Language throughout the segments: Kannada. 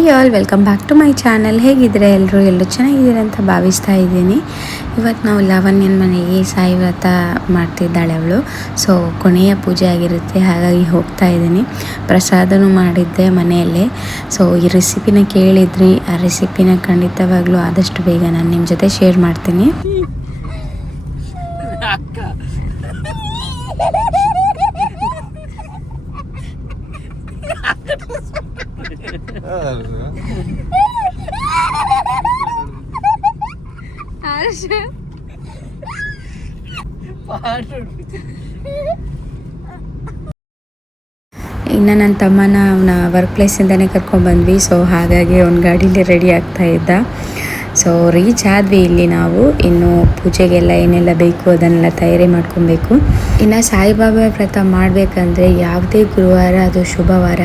Hi all, welcome back to my channel. ಹೇಗಿದ್ರೆ ಎಲ್ಲರೂ ಚೆನ್ನಾಗಿದ್ದೀರಾ ಅಂತ ಭಾವಿಸ್ತಾ ಇದ್ದೀನಿ. ಇವತ್ತು ನಾವು ಲಾವಣ್ಯನ ಮನೆಗೆ ಸಾಯಿ ವ್ರತ ಮಾಡ್ತಿದ್ದಾಳೆ ಅವಳು. ಸೊ ಕೊನೆಯ ಪೂಜೆ ಆಗಿರುತ್ತೆ, ಹಾಗಾಗಿ ಹೋಗ್ತಾ ಇದ್ದೀನಿ. ಪ್ರಸಾದನೂ ಮಾಡಿದ್ದೆ ಮನೆಯಲ್ಲೇ. ಸೊ ಈ ರೆಸಿಪಿನ ಕೇಳಿದ್ರಿ, ಆ ರೆಸಿಪಿನ ಖಂಡಿತವಾಗ್ಲೂ ಆದಷ್ಟು ಬೇಗ ನಾನು ನಿಮ್ಮ ಜೊತೆ ಶೇರ್ ಮಾಡ್ತೀನಿ. ಇನ್ನು ನನ್ನ ತಮ್ಮನ ಅವನ ವರ್ಕ್ ಪ್ಲೇಸಿಂದನೇ ಕರ್ಕೊಂಡ್ಬಂದ್ವಿ. ಸೊ ಹಾಗಾಗಿ ಅವ್ನ ಗಾಡೀಲಿ ರೆಡಿ ಆಗ್ತಾ ಇದ್ದ. ಸೊ ರೀಚ್ ಆದ್ವಿ. ಇಲ್ಲಿ ನಾವು ಇನ್ನು ಪೂಜೆಗೆಲ್ಲ ಏನೆಲ್ಲ ಬೇಕು ಅದನ್ನೆಲ್ಲ ತಯಾರಿ ಮಾಡ್ಕೊಬೇಕು. ಇನ್ನು ಸಾಯಿಬಾಬಾ ವ್ರತ ಮಾಡಬೇಕಂದ್ರೆ ಯಾವುದೇ ಗುರುವಾರ, ಅದು ಶುಭವಾರ,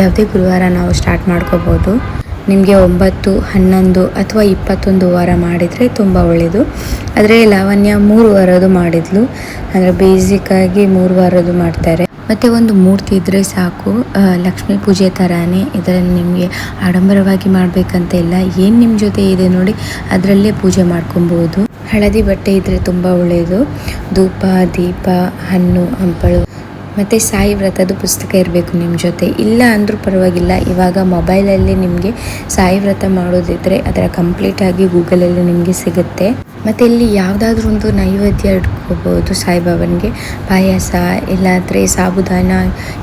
ಯಾವುದೇ ಗುರುವಾರ ನಾವು ಸ್ಟಾರ್ಟ್ ಮಾಡ್ಕೋಬೋದು. ನಿಮಗೆ 9, 11 ಅಥವಾ 21 ವಾರ ಮಾಡಿದರೆ ತುಂಬ ಒಳ್ಳೆಯದು. ಆದರೆ ಲಾವಣ್ಯ 3 ವಾರದ್ದು ಮಾಡಿದ್ಲು. ಅಂದರೆ ಬೇಸಿಕ್ಕಾಗಿ 3 ವಾರದ್ದು ಮಾಡ್ತಾರೆ. ಮತ್ತು ಒಂದು ಮೂರ್ತಿ ಇದ್ದರೆ ಸಾಕು. ಲಕ್ಷ್ಮೀ ಪೂಜೆ ಥರನೇ ಇದರಲ್ಲಿ ನಿಮಗೆ ಆಡಂಬರವಾಗಿ ಮಾಡಬೇಕಂತ ಇಲ್ಲ. ಏನು ನಿಮ್ಮ ಜೊತೆ ಇದೆ ನೋಡಿ ಅದರಲ್ಲೇ ಪೂಜೆ ಮಾಡ್ಕೊಬೋದು. ಹಳದಿ ಬಟ್ಟೆ ಇದ್ದರೆ ತುಂಬ ಒಳ್ಳೆಯದು. ಧೂಪ, ದೀಪ, ಹಣ್ಣು, ಹಂಪಲು ಮತ್ತು ಸಾಯಿ ವ್ರತದ ಪುಸ್ತಕ ಇರಬೇಕು ನಿಮ್ಮ ಜೊತೆ. ಇಲ್ಲ ಅಂದರೂ ಪರವಾಗಿಲ್ಲ, ಇವಾಗ ಮೊಬೈಲಲ್ಲಿ ನಿಮಗೆ ಸಾಯಿ ವ್ರತ ಮಾಡೋದಿದ್ದರೆ ಅದರ ಕಂಪ್ಲೀಟಾಗಿ ಗೂಗಲಲ್ಲಿ ನಿಮಗೆ ಸಿಗುತ್ತೆ. ಮತ್ತು ಇಲ್ಲಿ ಯಾವುದಾದ್ರೂ ಒಂದು ನೈವೇದ್ಯ ಇಟ್ಕೋಬೋದು ಸಾಯಿಬಾಬನಿಗೆ. ಪಾಯಸ, ಇಲ್ಲಾಂದರೆ ಸಾಬುದಾನ,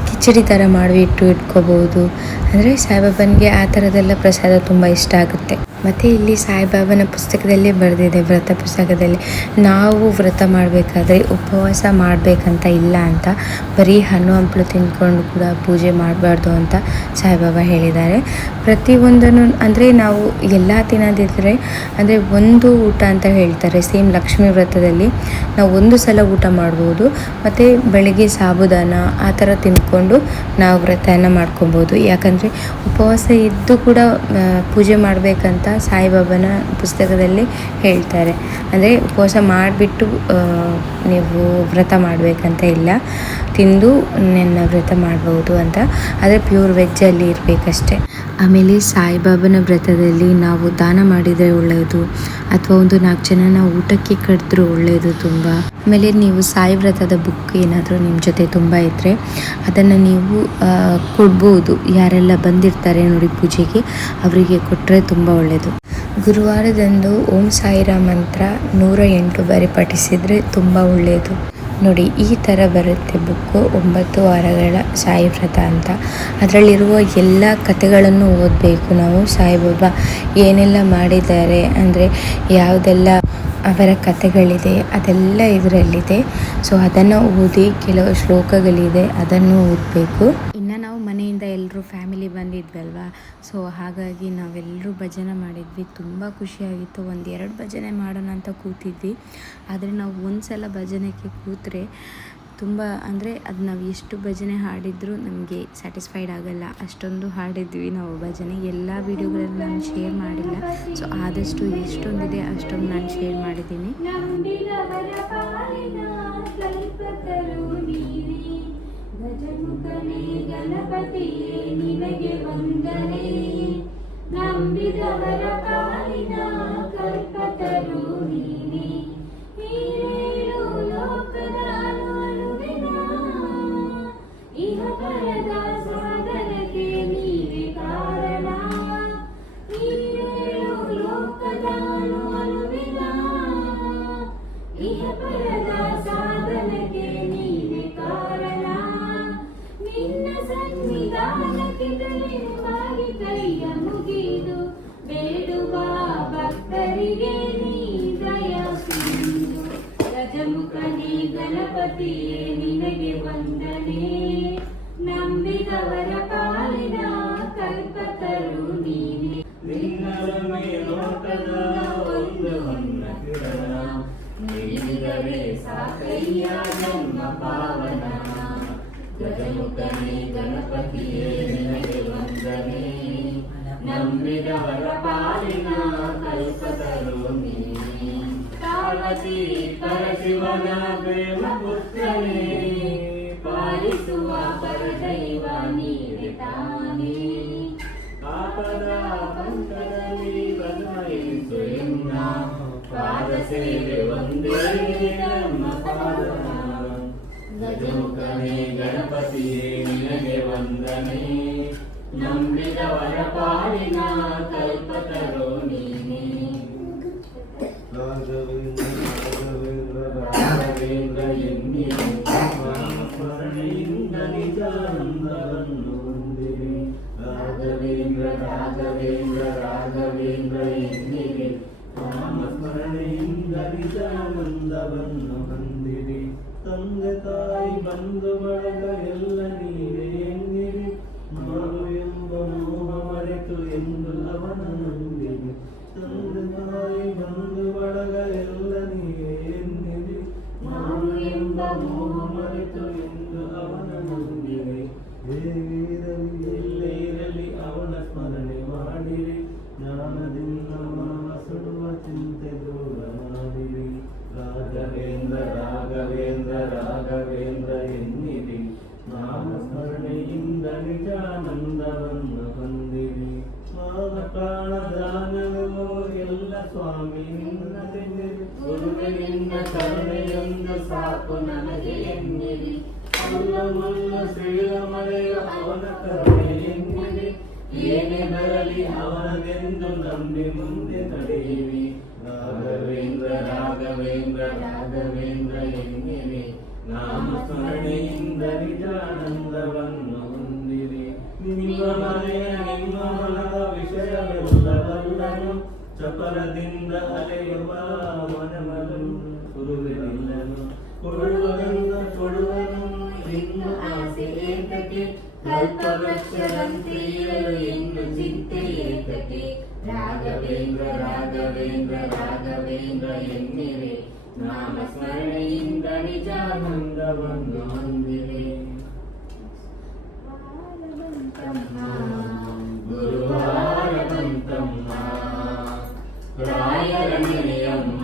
ಕಿಚಡಿ ಥರ ಮಾಡಿ ಇಟ್ಕೋಬೋದು. ಅಂದರೆ ಸಾಯಿಬಾಬನಿಗೆ ಆ ಥರದ್ದೆಲ್ಲ ಪ್ರಸಾದ ತುಂಬ ಇಷ್ಟ ಆಗುತ್ತೆ. ಮತ್ತು ಇಲ್ಲಿ ಸಾಯಿಬಾಬನ ಪುಸ್ತಕದಲ್ಲೇ ಬರೆದಿದೆ, ವ್ರತ ಪುಸ್ತಕದಲ್ಲಿ ನಾವು ವ್ರತ ಮಾಡಬೇಕಾದ್ರೆ ಉಪವಾಸ ಮಾಡಬೇಕಂತ ಇಲ್ಲ ಅಂತ, ಬರೀ ಹಣ್ಣು ಹಂಪಲು ತಿಂದ್ಕೊಂಡು ಕೂಡ ಪೂಜೆ ಮಾಡಬಾರ್ದು ಅಂತ ಸಾಯಿಬಾಬಾ ಹೇಳಿದ್ದಾರೆ. ಪ್ರತಿಯೊಂದನ್ನು ಅಂದರೆ ನಾವು ಎಲ್ಲ ತಿನ್ನೋದಿದ್ರೆ ಅಂದರೆ ಒಂದು ಊಟ ಅಂತ ಹೇಳ್ತಾರೆ. ಸೇಮ್ ಲಕ್ಷ್ಮೀ ವ್ರತದಲ್ಲಿ ನಾವು ಒಂದು ಸಲ ಊಟ ಮಾಡ್ಬೋದು. ಮತ್ತು ಬೆಳಗ್ಗೆ ಸಾಬುದಾನ ಆ ಥರ ತಿಂದ್ಕೊಂಡು ನಾವು ವ್ರತನ ಮಾಡ್ಕೊಬೋದು. ಯಾಕಂದರೆ ಉಪವಾಸ ಇದ್ದು ಕೂಡ ಪೂಜೆ ಮಾಡಬೇಕಂತ ಸಾಯಿಬಾಬನ ಪುಸ್ತಕದಲ್ಲಿ ಹೇಳ್ತಾರೆ. ಅಂದರೆ ಉಪವಾಸ ಮಾಡಿಬಿಟ್ಟು ನೀವು ವ್ರತ ಮಾಡಬೇಕಂತ ಇಲ್ಲ, ತಿಂದು ನನ್ನ ವ್ರತ ಮಾಡ್ಬೋದು ಅಂತ. ಆದರೆ ಪ್ಯೂರ್ ವೆಜ್ಜಲ್ಲಿ ಇರಬೇಕಷ್ಟೆ. ಆಮೇಲೆ ಸಾಯಿಬಾಬನ ವ್ರತದಲ್ಲಿ ನಾವು ದಾನ ಮಾಡಿದರೆ ಒಳ್ಳೆಯದು, ಅಥವಾ ಒಂದು 4 ಜನನ ಊಟಕ್ಕೆ ಕರೆದ್ರೂ ಒಳ್ಳೆಯದು ತುಂಬ. ಆಮೇಲೆ ನೀವು ಸಾಯಿ ವ್ರತದ ಬುಕ್ ಏನಾದರೂ ನಿಮ್ಮ ಜೊತೆ ತುಂಬ ಇದ್ದರೆ ಅದನ್ನು ನೀವು ಕೊಡ್ಬೋದು. ಯಾರೆಲ್ಲ ಬಂದಿರ್ತಾರೆ ನೋಡಿ ಪೂಜೆಗೆ, ಅವರಿಗೆ ಕೊಟ್ಟರೆ ತುಂಬ ಒಳ್ಳೆಯದು. ಗುರುವಾರದಂದು ಓಂ ಸಾಯಿರಾಮ್ ಮಂತ್ರ 108 ಬಾರಿ ಪಠಿಸಿದರೆ ತುಂಬ ಒಳ್ಳೆಯದು. ನೋಡಿ ಈ ಥರ ಬರುತ್ತೆ ಬುಕ್ಕು, 9 ವಾರಗಳ ಸಾಯಿ ವ್ರತ ಅಂತ. ಅದರಲ್ಲಿರುವ ಎಲ್ಲ ಕಥೆಗಳನ್ನು ಓದಬೇಕು ನಾವು. ಸಾಯಿಬಾಬಾ ಏನೆಲ್ಲ ಮಾಡಿದ್ದಾರೆ, ಅಂದರೆ ಯಾವುದೆಲ್ಲ ಅವರ ಕಥೆಗಳಿದೆ ಅದೆಲ್ಲ ಇದರಲ್ಲಿದೆ. ಸೊ ಅದನ್ನು ಓದಿ, ಕೆಲವು ಶ್ಲೋಕಗಳಿದೆ ಅದನ್ನು ಓದಬೇಕು. ಇನ್ನು ನಾವು ಮನೆಯಿಂದ ಎಲ್ಲರೂ ಫ್ಯಾಮಿಲಿ ಬಂದಿದ್ವಲ್ವ, ಸೊ ಹಾಗಾಗಿ ನಾವೆಲ್ಲರೂ ಭಜನೆ ಮಾಡಿದ್ವಿ. ತುಂಬ ಖುಷಿಯಾಗಿತ್ತು. 1-2 ಭಜನೆ ಮಾಡೋಣ ಅಂತ ಕೂತಿದ್ವಿ. ಆದರೆ ನಾವು ಒಂದು ಸಲ ಭಜನೆಗೆ ಕೂತ್ರೆ ತುಂಬ, ಅಂದರೆ ಅದು ನಾವು ಎಷ್ಟು ಭಜನೆ ಹಾಡಿದರೂ ನಮಗೆ ಸ್ಯಾಟಿಸ್ಫೈಡ್ ಆಗಲ್ಲ. ಅಷ್ಟೊಂದು ಹಾಡಿದ್ವಿ ನಾವು ಭಜನೆ. ಎಲ್ಲ ವೀಡಿಯೋಗಳನ್ನು ನಾನು ಶೇರ್ ಮಾಡಿಲ್ಲ. ಸೊ ಆದಷ್ಟು ಎಷ್ಟೊಂದಿದೆ ಅಷ್ಟೊಂದು ನಾನು ಶೇರ್ ಮಾಡಿದ್ದೀನಿ. ಗಣಪತಿಯೇ ನಿನಗೆ ವಂದನೆ, ನಂಬಿದವರ ಪಾಲಿನ ಕಲ್ಪತರು ನೀನೆ. ನಿನ್ನೊಡನೆ ಲೋಕದ ಒಂದು ಹೊನ್ನ ಕಿರಣ, ನೀಡಿದರೆ ಸಾಕಯ್ಯ ಜನ್ಮ ಪಾವನ. ಗಜಮುಖನೇ ಗಣಪತಿಯೇ ನಿನಗೆ ವಂದನೆ, ನಂಬಿದವರ ಪಾಲಿನ ಕಲ್ಪತರು ನೀನೆ. ಪಾರ್ವತಿ ಪರಶಿವನ ಪ್ರೇಮ ಪುತ್ರನೇ, ಪಾಲಿಸುವ ಪರದೈವ ನೀನೆ ತಾನೇ. ಆಪದ ಪಂಕದಲ್ಲಿ ಬದಲಾಯಿಸು ಎನ್ನ ಪಾದ ಸೇವೆ ಒಂದೇ ನಮ್ಮ ಪಾದ ಗಜಮುಖನೇ ಗಣಪತಿಯೇ ನಿನಗೆ ವಂದನೆ ನಂಬಿದವರ ಪಾಲಿನ ಕಲ್ಪತರೋ ನೀನೇ ರಾಘವೇಂದ್ರ ಎನ್ನಿರು ಸ್ಮರಣೆಯಿಂದ ನಿಜಾನಂದವನ್ನು ಹೊಂದಿರಿ ರಾಘವೇಂದ್ರ ರಾಘವೇಂದ್ರ ರಾಘವೇಂದ್ರ ಎನ್ನಿರಿ ಸ್ಮರಣೆಯಿಂದ ನಿಜಾನಂದವನ್ನು ಹೊಂದಿರಿ ತಂದೆ ತಾಯಿ ಬಂಧು ಬಳಗ ಎಲ್ಲ ನೀವೇ ಎನ್ನಿರಿ ನಾನು ಎಂಬ ಮೋಹ ಮರೆತು ಎಂದು ಅವನ ನಂಬಿರಿ ತಂದೆ ತಾಯಿ ಬಂಧು ಬಳಗ ಎಲ್ಲ ನೀವೇ ಎನ್ನಿರಿ ನಾನು ಎಂಬ ಮೋಹ ಮರೆತು ಎಂದು ಅವನ ನಂಬಿರಿ ಹೇಗಿರಲಿ ಎಲ್ಲೇ ಇರಲಿ ಅವನ ಸ್ಮರಣೆ ಮಾಡಿರಿ ಜ್ಞಾನದಿಂದ ಮನವ ಸುಡುವ ಚಿಂತೆ ದೂರ ಮಾಡಿರಿ ರಾಘವೇಂದ್ರ ರಾಘವೇಂದ್ರ ರಾಘವೇಂದ್ರ ಎನ್ನಿರಿ ನಾಮ ಸ್ಮರಣೆಯಿಂದ ನಿಜಾನಂದವನ್ನು ಹೊಂದಿರಿ ಮಾನ ಪ್ರಾಣ ದಾನವೋ ಎಲ್ಲ ಸ್ವಾಮಿ ನಿನ್ನದೆಂದಿರಿ ಗುರುವಿನಿಂದ ಕರುಣೆಯೊಂದು ಸಾಕು ನನಗೆ ಎನ್ನಿರಿ ಮುಲ್ಲ ಮುಲ್ಲ ಸಿಡಿಲ ಮಳೆಯ ಅವನ ಕರುಣೆ ಎನ್ನಿರಿ ಏನೇ ಬರಲಿ ಅವನದೆಂದು ನಂಬಿ ಮುಂದೆ ನಡೆಯಿರಿ ರಾಘವೇಂದ್ರ ರಾಘವೇಂದ್ರ ರಾಘವೇಂದ್ರ ಎನ್ನಿರಿ ನಾಮ ಸ್ಮರಣೆಯಿಂದ ನಿಜಾನಂದವನ್ನು ಹೊಂದಿರಿ ನಿಮ್ಮ ಮನೆಯ ನಿಮ್ಮ ಮನದ ವಿಷಯವೆಲ್ಲವಲ್ಲನು ಚಪಲದಿಂದ ಅಲೆಯುವ ಮನವನ್ನು ಗುರುವಿನಿಲ್ಲನು ಕೊಡುವನು ಕೊಡುವನು ಇನ್ನು ಆಸೆ ಏತಕ್ಕೆ ಕಲ್ಪವೃಕ್ಷದಂತೆ ಇರಲು ಇನ್ನು ಚಿಂತೆ ಏತಕ್ಕೆ ರಾಘವೇಂದ್ರ ರಾಘವೇಂದ್ರ ರಾಘವೇಂದ್ರ ಎನ್ನಿರಿ ನಾಮ ಸ್ಮರಣೆಯಿಂದ ನಿಜಾನಂದವನ್ನು ಹೊಂದಿರಿ ಗುರುವಾರ ಬಂತಮ್ಮ ರಾಯರ ನೆನೆಯಮ್ಮ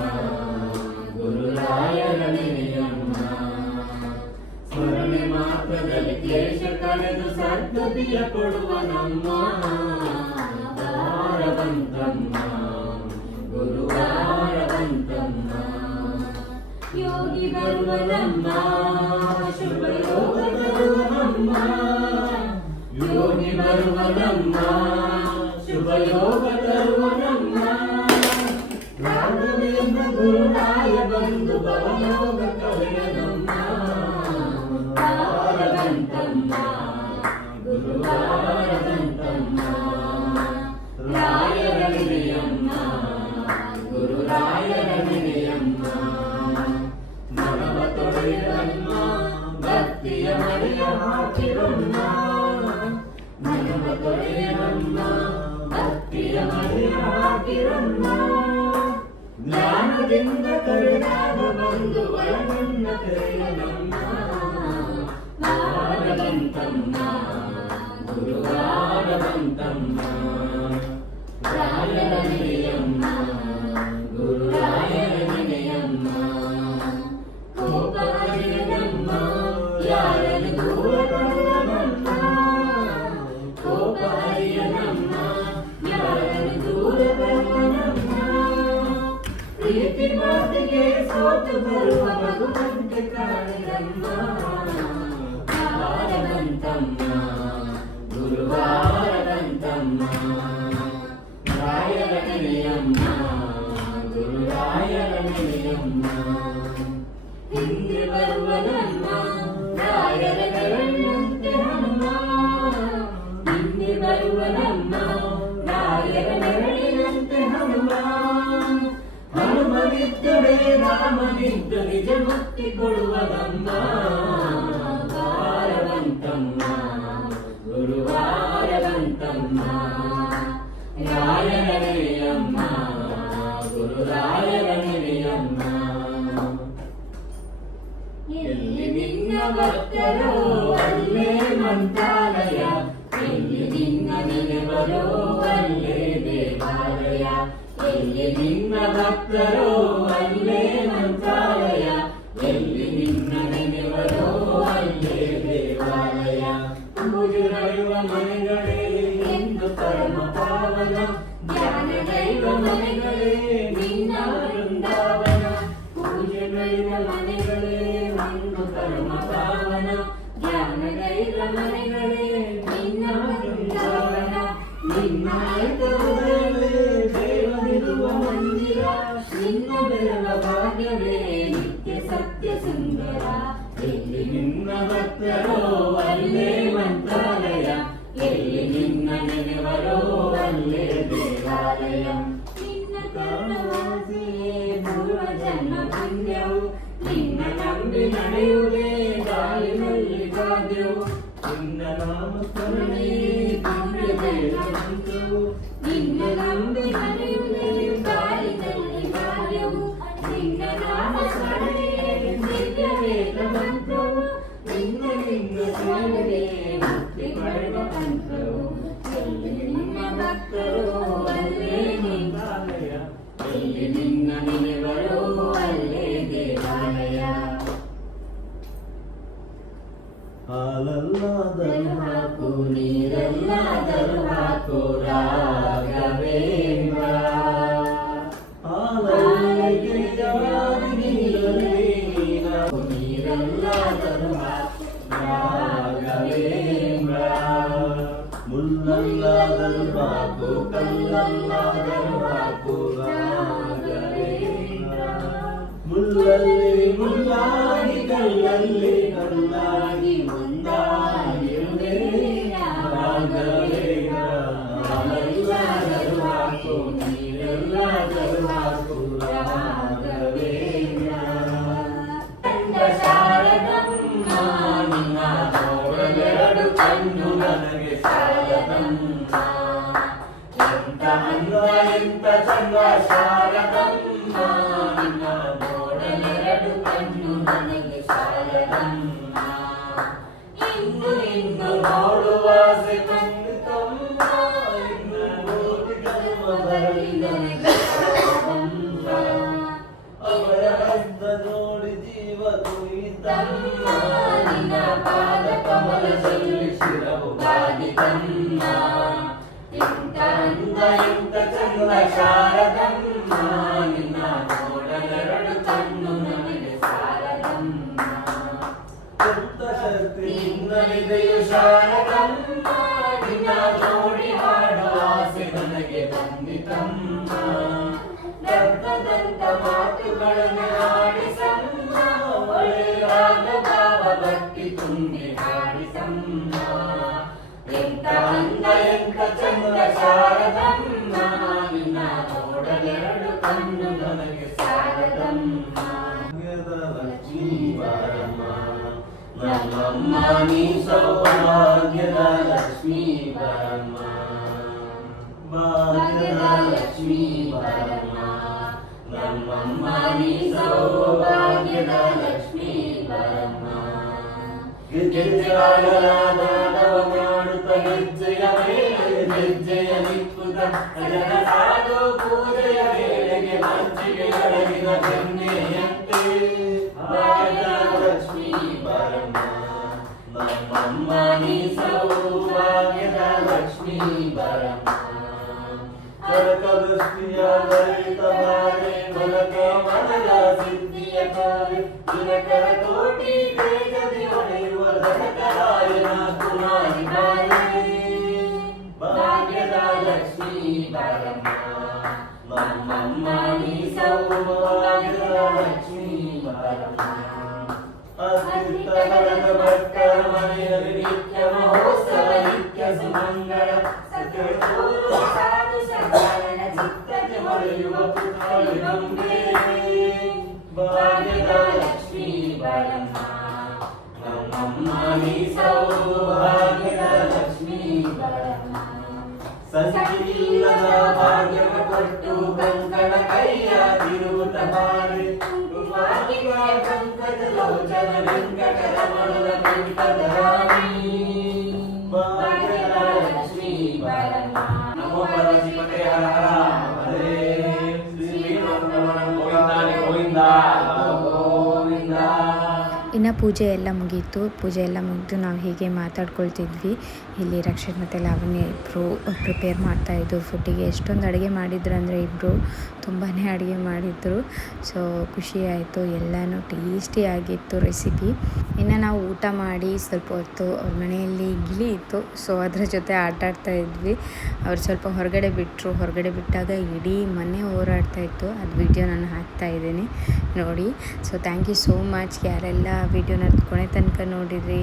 ಗುರುರಾಯರ ನೆನೆಯಮ್ಮ ಸ್ಮರಣೆ ಮಾತ್ರದಲ್ಲಿ ಕ್ಲೇಶ ಕಳೆದು ಸದ್ಗತಿಯ ಕೊಡುವ ನಮ್ಮ ವಾರ ಬಂತಮ್ಮ ಗುರುವಾರ ಬಂತಮ್ಮ ಯೋಗಿ ಬರುವನಮ್ಮ ಶುಭ ಯೋಗ ತರುವನಮ್ಮ ಯೋಗಿ ಬರುವನಮ್ಮ ಶುಭ ಯೋಗ ತರುವನಮ್ಮ ರಾಘವೇಂದ್ರ ಗುರುರಾಯ ಬಂದು ಭವಯೋಗ ಕಳೆಯನಮ್ಮ ವಾರ ಬಂತಮ್ಮ ಗುರುವಾರ ಬಂತಮ್ಮ ರಾಯರ ನೆನೆಯಮ್ಮ ಗುರುರಾಯರ ನೆನೆಯಮ್ಮ ಮನವ ತೊಳೆಯಮ್ಮ ಭಕ್ತಿಯ ಮಳೆಯ ಹಾಕಿರಮ್ಮ ಮನವ ತೊಳೆಯಮ್ಮ ಭಕ್ತಿಯ ಮಳೆಯ ಹಾಕಿರಮ್ಮ ಜ್ಞಾನದಿಂದ ಕರೆದಾಗ ಬಂದು ಒಳಗಣ್ಣ ತೆರೆಯನಮ್ಮ ವಾರ ಬಂತಮ್ಮ ಗುರುವಾರ ಬಂತಮ್ಮ ರಾಯರ ನೆನೆಯಮ್ಮ ಗುರುರಾಯರ ನೆನೆಯಮ್ಮ ಕೋಪ ಹರಿಯನಮ್ಮ ಯಾರನ್ನು ದೂರ ತರುವನಮ್ಮ ಕೋಪ ಹರಿಯನಮ್ಮ ಯಾರನ್ನು ದೂರ ತರುವನಮ್ಮ ಪ್ರೀತಿ ಮಾತಿಗೆ ಸೋತು ಬರುವ ಮಗುವಂತೆ ಕಾಣಿರಮ್ಮ ವಾರ ಬಂತಮ್ಮ ಗುರುವಾರ ಬಂತಮ್ಮ ರಾಯರ ನೆನೆಯಮ್ಮ ಗುರುರಾಯರ ನೆನೆಯಮ್ಮ ಹಿಂದೆ ಬರುವನಮ್ಮ ರಾಯರ ನೆರಳಿನಂತೆ ಹನುಮ ಹಿಂದೆ ಬರುವನಮ್ಮ ರಾಯರ ನೆರಳಿನಂತೆ ಹನುಮ ಹನುಮನಿದ್ದರೆ ರಾಮನಿದ್ದು ನಿಜ ಮುಕ್ತಿ ಕೊಡುವನಮ್ಮ ವಾರ ಬಂತಮ್ಮ ಗುರುವಾರ ಬಂತಮ್ಮ ರಾಯರ ನೆನೆಯಮ್ಮ ಗುರುರಾಯರ ನೆನೆಯಮ್ಮ ಎಲ್ಲಿ ನಿನ್ನ ಭಕ್ತರೋ ಅಲ್ಲೇ ಮಂತ್ರಾಲಯ ಎಲ್ಲಿ ನಿನ್ನ ನೆನೆವರೋ ಅಲ್ಲೇ ದೇವಾಲಯ ಎಲ್ಲಿ ನಿನ್ನ ಭಕ್ತರೋ ಅಲ್ಲೇ ಮಂತ್ರಾಲಯ ಎಲ್ಲಿ ನಿನ್ನ ನೆನೆವರೋ ಅಲ್ಲೇ ದೇವಾಲಯ ಪೂಜೆ ನಡೆಯುವ ಮನೆಗಳೇ ಎಂದು ಪರಮ ಸತ್ಯ ಸುಂದರ. ಎಲ್ಲಿ ನಿನ್ನ ಭಕ್ತರೋ ಅಲ್ಲೇ ಮಂತ್ರಾಲಯ, ಎಲ್ಲಿ ನಿನ್ನ ನೆನೆವರೋ ಅಲ್ಲೇ ದೇವಾಲಯ. ನಿನ್ನ ಕರುಣವಾಸಿಯೇ ಪೂರ್ವ ಜನ್ಮ ಪುಣ್ಯವು, ನಿನ್ನ ನಂಬಿ ನಡೆಯುವುದೇ ಗಾಳಿನಲ್ಲಿ ಕಾದ್ಯವು. ನಿನ್ನ ನಾಮ ಸ್ಮರಣೆಯೇ ದಿವ್ಯ ಮಂತ್ರವು, ನಿನ್ನ ನಂಬಿ ನಡೆಯುವುದೇ ಗಾಳಿನಲ್ಲಿ ಕಾದ್ಯವು. ನಿನ್ನ ನಾಮ ಸ್ಮರಣೆಯೇ ದಿವ್ಯ ವೇದ ಮಂತ್ರವು, ನಿನ್ನ ನಿನ್ನ ಸ್ಮರಣೆಯೇ ಮುಕ್ತಿ ಪಡೆದ ತಂತ್ರವು. ಎಲ್ಲಿ ನಿನ್ನ ಭಕ್ತರು ಅಲ್ಲೇ ಮಂತ್ರಾಲಯ, ಎಲ್ಲಿ ನಿನ್ನ ನೆನೆವರೋ ಅಲ್ಲೇ ದೇವಾಲಯ. ಹಾಲಲ್ಲಾದರೂ ಹಾಕು ನೀರಲ್ಲಾದರೂ ಹಾಕು ರಾಘವೇಂದ್ರ. ಹಾಲಲ್ಲಿಗೆ ಯಾರು ನೀರಲ್ಲಿ ನೀರಲ್ಲಾದರೂ ಹಾಕು ರಾಘವೇಂದ್ರ. ಮುಳ್ಳಲ್ಲಾದರೂ ಹಾಕು ಕಲ್ಲಲ್ಲಾದರೂ ಹಾಕು ರಾಘವೇಂದ್ರ. ಮುಳ್ಳಲ್ಲಿ ಮುಳ್ಳಾಗಿ ಕಲ್ಲಲ್ಲಿ ಕಲ್ಲಾಗಿ ಒಂದಾಗಿರುವೆ ರಾಘವೇಂದ್ರ. ಹಾಲಲ್ಲಾದರೂ ಹಾಕು ನೀರಲ್ಲಾದರೂ ಹಾಕು ರಾಘವೇಂದ್ರ. ಕಂಡ ಶಾರದಮ್ಮ ನಿನ್ನ ನೋಡಲೆರಡು ಕಣ್ಣು ನನಗೆ ಶಾರದಮ್ಮ. ಎಂತ ಅಂದ ಎಂತ ಚಂದ ಶಾರದಮ್ಮ, ನಿನ್ನ ನೋಡಲೆರಡು ಕಣ್ಣು ನನಗೆ ಶಾರದಮ್ಮ. ಇನ್ನು ಇನ್ನು ನೋಡುವಾಸೆ ಕಂಡಿತಮ್ಮ, ಇನ್ನು ಕೋಟಿ ಜನ್ಮದಲ್ಲಿ ನನಗೆ ಶಾರದಮ್ಮ. ಅವರ ಹಸ್ತ ನೋಡಿ ಜೀವ ಕುಣಿತಮ್ಮ, ನಿನ್ನ ಪಾದ ಕಮಲದಲ್ಲಿ ಶಿರವು ಬಾಗಿತಮ್ಮ. ಎಂತ ಅಂದ ಎಂತ ಚಂದ ಶಾರದಮ್ಮ, ನಿನ್ನ ನೋಡಲೆರಡು ಕಣ್ಣು ನನಗೆ ಶಾರದಮ್ಮ. ಎಂತ ಶಕ್ತಿ ನಿನ್ನನಿದೆಯು ಶಾರದಮ್ಮ, ನಿನ್ನ ನೋಡಿ ಹಾಡುವ ಆಸೆ ನನಗೆ ಬಂದಿತಮ್ಮ. ದಂತ ಮಾತುಗಳನ್ನು ಆಡಿಸಮ್ಮ, ಒಳ್ಳೆಯಾದ ಭಾವ ಭಕ್ತಿ ತುಂಬಿ ಹಾಡಿಸಮ್ಮ. ಎಂತ ಅಂದ ಎಂತ ಚಂದ ಶಾರದಮ್ಮ, ನಿನ್ನ ನೋಡಲೆರಡು ಕಣ್ಣು ನನಗೆ ಶಾರದಮ್ಮ. ಭಾಗ್ಯದ ಲಕ್ಷ್ಮೀ ಬಾರಮ್ಮ, ನಮ್ಮಮ್ಮ ನೀ ಸೌಭಾಗ್ಯದ ಲಕ್ಷ್ಮೀ ಬಾರಮ್ಮ. ಭಾಗ್ಯದ ಲಕ್ಷ್ಮೀ ಬಾರಮ್ಮ, ನಮ್ಮಮ್ಮ ನೀ ಸೌಭಾಗ್ಯದ ಲಕ್ಷ್ಮೀ ಬಾರಮ್ಮ. ಗೆಜ್ಜೆಗಾಡಲಾದವ ಮಾಡುತ್ತ ಹೆಜ್ಜೆಯ ಮೇಲೆ ಹೆಜ್ಜೆಯ ನಿಕ್ಕುತ್ತ ಜನ ಸಾಧು ಪೂಜೆಯ ವೇಳೆಗೆ ಮಜ್ಜಿಗೆ ಅಡಗಿದ ಬೆಣ್ಣೆಯಂತೆ. ಭಾಗ್ಯದ ಲಕ್ಷ್ಮೀ ಬಾರಮ್ಮ, ನಮ್ಮಮ್ಮ ನೀ ಸೌಭಾಗ್ಯದ ಲಕ್ಷ್ಮೀ ಬಾರಮ್ಮ. ಕರಕ ದೃಷ್ಟಿಯ ದಲಿತ ಬಾರೆ ಮನಕ ಮನದ ಸಿದ್ಧಿಯ ಕಾರೆ. ದಿನಕರ ಕೋಟಿ ತೇಜದಿ ಹೊಳೆಯುವ ಧನಕರಾಯನ ಕುಮಾರಿ ಬಾರೆ. ಭಾಗ್ಯದ ಲಕ್ಷ್ಮೀ ಬಾರಮ್ಮ, ನಮ್ಮಮ್ಮ ನೀ ಸೌಭಾಗ್ಯದ ಲಕ್ಷ್ಮೀ ಬಾರಮ್ಮ. ಅತಿಥಿಗಳ ಭಕ್ತರ ಮನೆಯಲ್ಲಿ ನಿತ್ಯ ಮಹೋತ್ಸವ ನಿತ್ಯ ಸುಮಂಗಳ ಸತ್ಯ ತೋರುವ ಸಾಧು ಸಕಾರಣ ಚಿತ್ತಕ್ಕೆ ಹೊಳೆಯುವ ಪುತ್ರಿ ಗೊಂಬೆ. ಭಾಗ್ಯದ ಲಕ್ಷ್ಮೀ ಬಾರಮ್ಮ, ನಮ್ಮಮ್ಮ ನೀ ಸೌಭಾಗ್ಯದ ಲಕ್ಷ್ಮೀ ಬಾರಮ್ಮ. ಸಂಗೀತದ ಭಾಗ್ಯವ ಕೊಟ್ಟು ಕಂಕಣ ಕೈಯ ತಿರುಗುತ್ತ ಬಾರೆ. ಕುಮಾರಿಗಳ ಪಂಕಜ ಲೋಚನ ವೆಂಕಟರಮಣನ ವೆಂಕಟರಾಣಿ. ಭಾಗ್ಯದ ಲಕ್ಷ್ಮೀ ಬಾರಮ್ಮ. ನಮೋ ಪಾರ್ವತಿ ಹರ ಹರ ಹರೇ. ಶ್ರೀ ಗೋವಿಂದ ಗೋವಿಂದ ಗೋವಿಂದ. ಇನ್ನು ಪೂಜೆ ಎಲ್ಲ ಮುಗೀತು. ಪೂಜೆ ಎಲ್ಲ ಮುಗಿದು ನಾವು ಹೀಗೆ ಮಾತಾಡ್ಕೊಳ್ತಿದ್ವಿ. ಇಲ್ಲಿ ರಕ್ಷಿತ್ ಮತ್ತು ಲಾವಣ್ಯ ಇಬ್ಬರು ಪ್ರಿಪೇರ್ ಮಾಡ್ತಾಯಿದ್ರು ಫುಡ್ಡಿಗೆ. ಎಷ್ಟೊಂದು ಅಡುಗೆ ಮಾಡಿದ್ರು ಅಂದರೆ ಇಬ್ಬರು ತುಂಬಾ ಅಡುಗೆ ಮಾಡಿದ್ರು. ಸೊ ಖುಷಿ ಆಯಿತು, ಎಲ್ಲನೂ ಟೇಸ್ಟಿಯಾಗಿತ್ತು ರೆಸಿಪಿ. ಇನ್ನು ನಾವು ಊಟ ಮಾಡಿ ಸ್ವಲ್ಪ ಹೊತ್ತು ಅವ್ರ ಮನೆಯಲ್ಲಿ ಗಿಳಿ ಇತ್ತು, ಸೊ ಅದರ ಜೊತೆ ಆಟ ಆಡ್ತಾ ಇದ್ವಿ. ಅವ್ರು ಸ್ವಲ್ಪ ಹೊರಗಡೆ ಬಿಟ್ಟರು. ಹೊರಗಡೆ ಬಿಟ್ಟಾಗ ಇಡೀ ಮನೆ ಹೋರಾಡ್ತಾ ಇತ್ತು. ಅದು ವಿಡಿಯೋ ನಾನು ಹಾಕ್ತಾ ಇದ್ದೀನಿ ನೋಡಿ. So thank you so much ಯಾರೆಲ್ಲ ವಿಡಿಯೋನ ಕೊನೆ ತನಕ ನೋಡಿದ್ರಿ.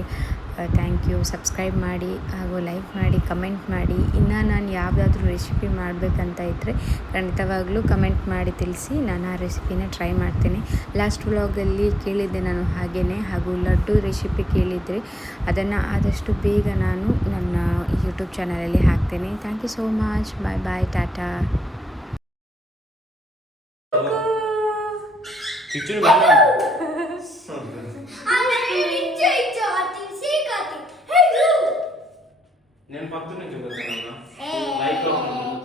Thank you. ಸಬ್ಸ್ಕ್ರೈಬ್ ಮಾಡಿ ಹಾಗೂ ಲೈಕ್ ಮಾಡಿ, ಕಮೆಂಟ್ ಮಾಡಿ. ಇನ್ನು ನಾನು ಯಾವುದಾದ್ರೂ ರೆಸಿಪಿ ಮಾಡಬೇಕಂತ ಇದ್ದರೆ ಖಂಡಿತವಾಗ್ಲೂ ಕಮೆಂಟ್ ಮಾಡಿ ತಿಳಿಸಿ. ನಾನು ಆ ರೆಸಿಪಿನ ಟ್ರೈ ಮಾಡ್ತೀನಿ. ಲಾಸ್ಟ್ ವ್ಲಾಗಲ್ಲಿ ಕೇಳಿದ್ದೆ ನಾನು ಹಾಗೆಯೇ, ಹಾಗೂ ಲಡ್ಡು ರೆಸಿಪಿ ಕೇಳಿದರೆ ಅದನ್ನು ಆದಷ್ಟು ಬೇಗ ನಾನು ನನ್ನ ಯೂಟ್ಯೂಬ್ ಚಾನಲಲ್ಲಿ ಹಾಕ್ತೇನೆ. Thank you so much. Bye bye, ಟಾಟಾ. ಕಿಚನ್